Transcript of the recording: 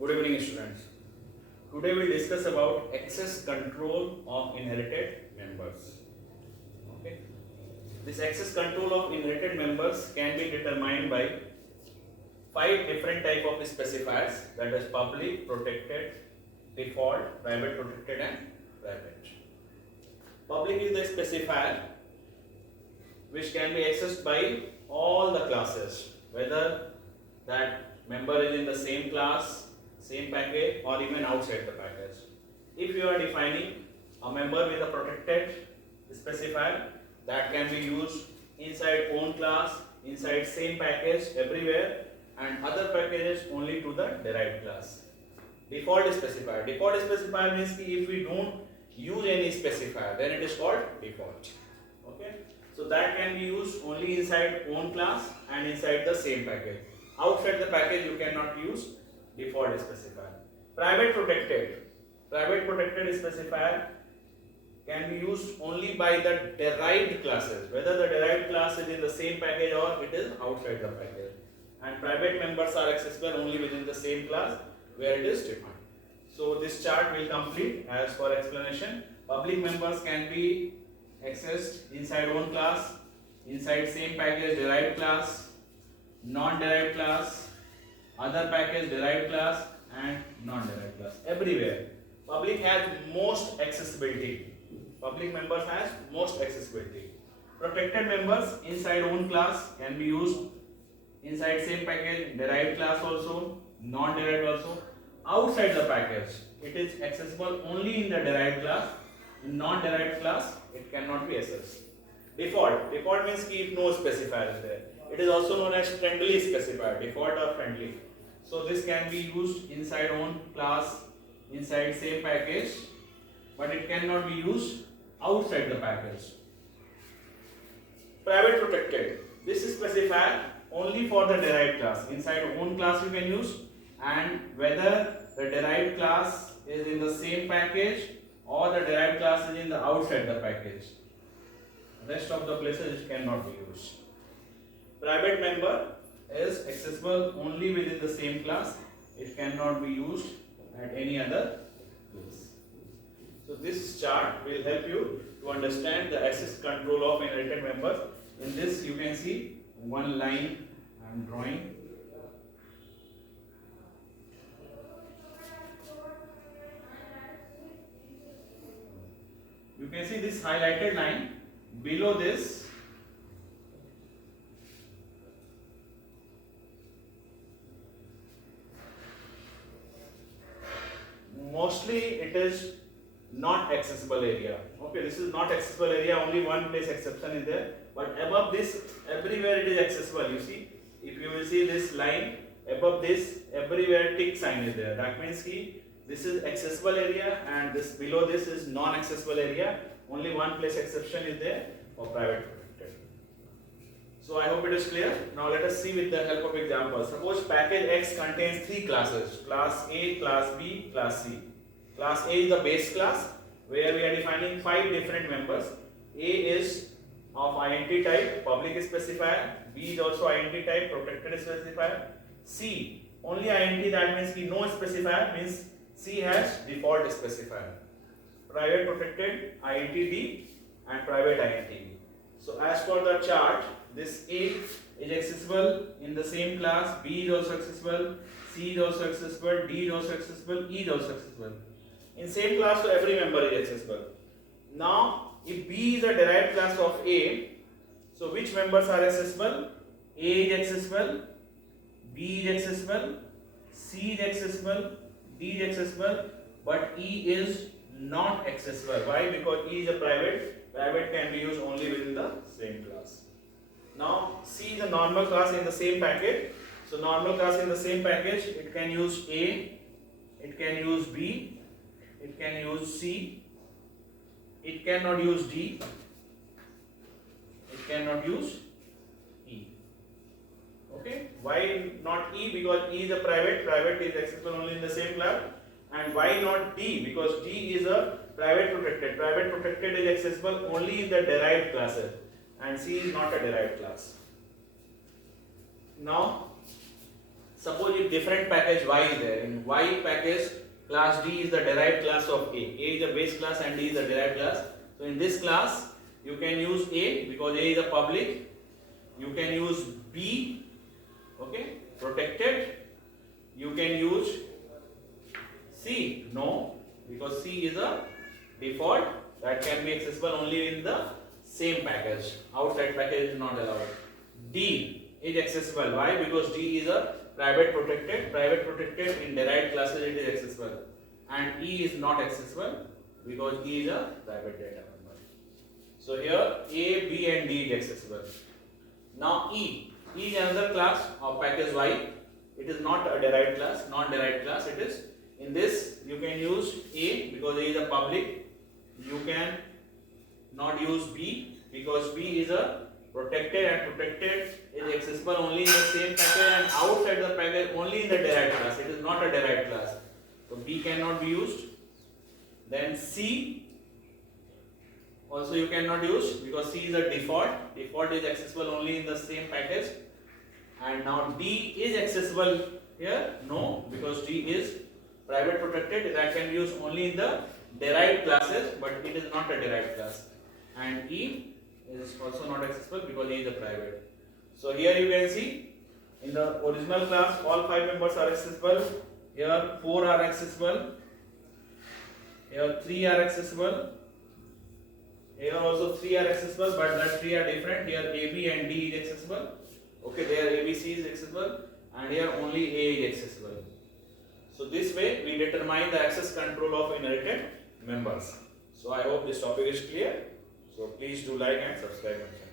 Good evening, students. Today we discuss about access control of inherited members. Okay. This access control of inherited members can be determined by 5 different type of specifiers, that is public, protected, default, private, protected and private. Public is the specifier which can be accessed by all the classes, whether that member is in the same class, same package or even outside the package. If you are defining a member with a protected specifier, that can be used inside own class, inside same package everywhere, and other packages only to the derived class. Default specifier. Default specifier means that if we don't use any specifier, then it is called default. Okay. So that can be used only inside own class and inside the same package. Outside the package you cannot use default specifier. Private protected. Private protected specifier can be used only by the derived classes, whether the derived class is in the same package or it is outside the package. And private members are accessible only within the same class where it is defined. So this chart will complete as for explanation. Public members can be accessed inside own class, inside same package derived class, non-derived class, other package derived class and non-derived class. Everywhere. Public has most accessibility. Public members has most accessibility. Protected members inside own class can be used inside same package derived class also, non-derived also. Outside the package, it is accessible only in the derived class. In non-derived class, it cannot be accessed. Default. Default means if no specifier is there. It is also known as friendly specifier, default or friendly. So this can be used inside own class, inside same package, but it cannot be used outside the package. Private protected. This is specifier only for the derived class. Inside own class you can use, and whether the derived class is in the same package or the derived class is in the outside the package. Rest of the places it cannot be used. Private member is accessible only within the same class. It cannot be used at any other place. So this chart will help you to understand the access control of inherited members. In this you can see one line I am drawing. You can see this highlighted line. Below this, mostly it is not accessible area. Okay, this is not accessible area, only one place exception is there, but above this everywhere it is accessible. You see, if you will see this line above this, everywhere tick sign is there. That means this is accessible area and this below this is non-accessible area. Only one place exception is there for private protected. So I hope it is clear. Now let us see with the help of examples. Suppose package X contains 3 classes: class A, class B, class C. Class A is the base class where we are defining 5 different members. A is of INT type, public specifier. B is also INT type, protected specifier. C only INT, that means no specifier, means C has default specifier. Private protected INT-D and private INT-B. So as for the chart, this A is accessible in the same class, B is also accessible, C is also accessible, D is also accessible, E is also accessible. In same class, so every member is accessible. Now, if B is a derived class of A, so which members are accessible? A is accessible, B is accessible, C is accessible, D is accessible, but E is not accessible. Why? Because E is a private. Private can be used only within the same class. Now C is a normal class in the same package. So normal class in the same package, it can use A, it can use B, it can use C, it cannot use D, it cannot use E. Okay? Why not E? Because E is a private. Private is accessible only in the same class. And why not D? Because D is a private protected. Private protected is accessible only in the derived classes, and C is not a derived class. Now suppose if different package Y is there, in Y package class D is the derived class of A. A is the base class and D is the derived class. So in this class you can use A because A is a public. You can use B, okay, protected. You can use C, no, because C is a default that can be accessible only in the same package. Outside package is not allowed. D is accessible. Why? Because D is a private protected. Private protected in derived classes it is accessible. And E is not accessible because E is a private data member. So here A, B and D is accessible. Now E is another class of package Y. It is not a derived class, non-derived class. It is in this you can use A because A is a public. You can not use B because B is a protected and protected is accessible only in the same package and outside the package only in the derived class. It is not a derived class. So B cannot be used. Then C also you cannot use because C is a default. Default is accessible only in the same package. And now D is accessible here? No, because D is private protected that can be used only in the derived classes, but it is not a derived class. And E is also not accessible because E is a private. So here you can see in the original class all 5 members are accessible. Here 4 are accessible. Here 3 are accessible. Here also 3 are accessible, but that 3 are different. Here A, B and D is accessible. Okay, there A, B, C is accessible, and here only A is accessible. So this way we determine the access control of inherited members. So I hope this topic is clear. So please do like and subscribe my channel.